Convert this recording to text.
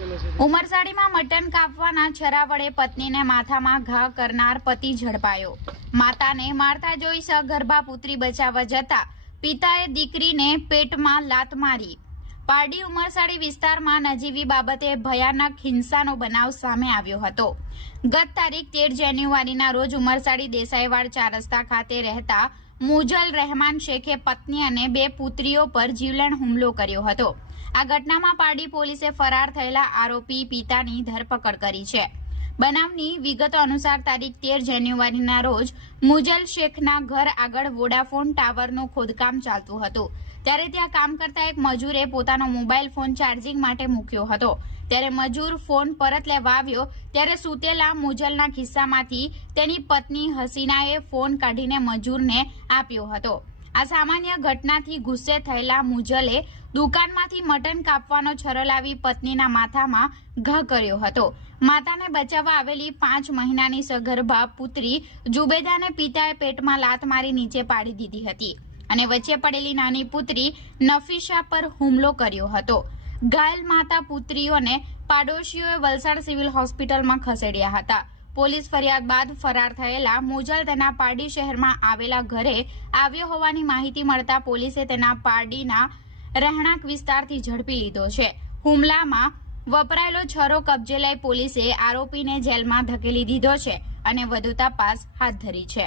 ઉમરસાડીમાં mutton કાપવાના છરા વડે પત્નીને માથામાં ઘા કરનાર પતિ ઝડપાયો. માતાને મારતા જોઈ સગર્ભા પુત્રી બચાવવા જતા પિતાએ દીકરીને પેટમાં લાત મારી. પારડી ઉમરસાડી વિસ્તારમાં નજીવી બાબતે ભયાનક હિંસાનો બનાવ સામે આવ્યો હતો. ગત તારીખ તેર જાન્યુઆરીના રોજ ઉમરસાડી દેસાઈવાડ ચાર રસ્તા ખાતે રહેતા મુજલ રહેમાન શેખે પત્ની અને બે પુત્રીઓ પર જીવલેણ હુમલો કર્યો હતો. આ ઘટનામાં પારડી પોલીસે ફરાર થયેલા આરોપી પિતાની ધરપકડ કરી છે. બનાવની વિગતો અનુસાર તારીખ તેર જાન્યુઆરીના રોજ મુજલ શેખના ઘર આગળ વોડાફોન ટાવરનું ખોદકામ ચાલતું હતું. ત્યારે ત્યાં કામ કરતા એક મજૂરે પોતાનો મોબાઈલ ફોન ચાર્જિંગ માટે મૂક્યો હતો. ત્યારે મજૂર ફોન પરત લેવા આવ્યો, ત્યારે સૂતેલા મુજલના ખિસ્સામાંથી તેની પત્ની હસીનાએ ફોન કાઢીને મજૂરને આપ્યો હતો. આ સામાન્ય ઘટનાથી ગુસ્સે થયેલા મુજલે દુકાનમાંથી મટન કાપવાનો છરો લાવી પત્નીના માથામાં ઘા કર્યો હતો. માતાને બચાવવા આવેલી પાંચ મહિનાની સગર્ભા પુત્રી જુબેદાને પિતાએ પેટમાં લાત મારી નીચે પાડી દીધી હતી અને વચ્ચે પડેલી નાની પુત્રી નફીશા પર હુમલો કર્યો હતો. ઘાયલ માતા પુત્રીઓને પાડોશીઓએ વલસાડ સિવિલ હોસ્પિટલમાં ખસેડ્યા હતા. પોલીસ ફરિયાદ બાદ ફરાર થયેલા મુજલ તેના પારડી શહેરમાં આવેલા ઘરે આવ્યો હોવાની માહિતી મળતા પોલીસે તેના પારડીના રહેણાંક વિસ્તારથી ઝડપી લીધો છે. હુમલામાં વપરાયેલો છરો કબજે લઈ પોલીસે આરોપીને જેલમાં ધકેલી દીધો છે અને વધુ તપાસ હાથ ધરી છે.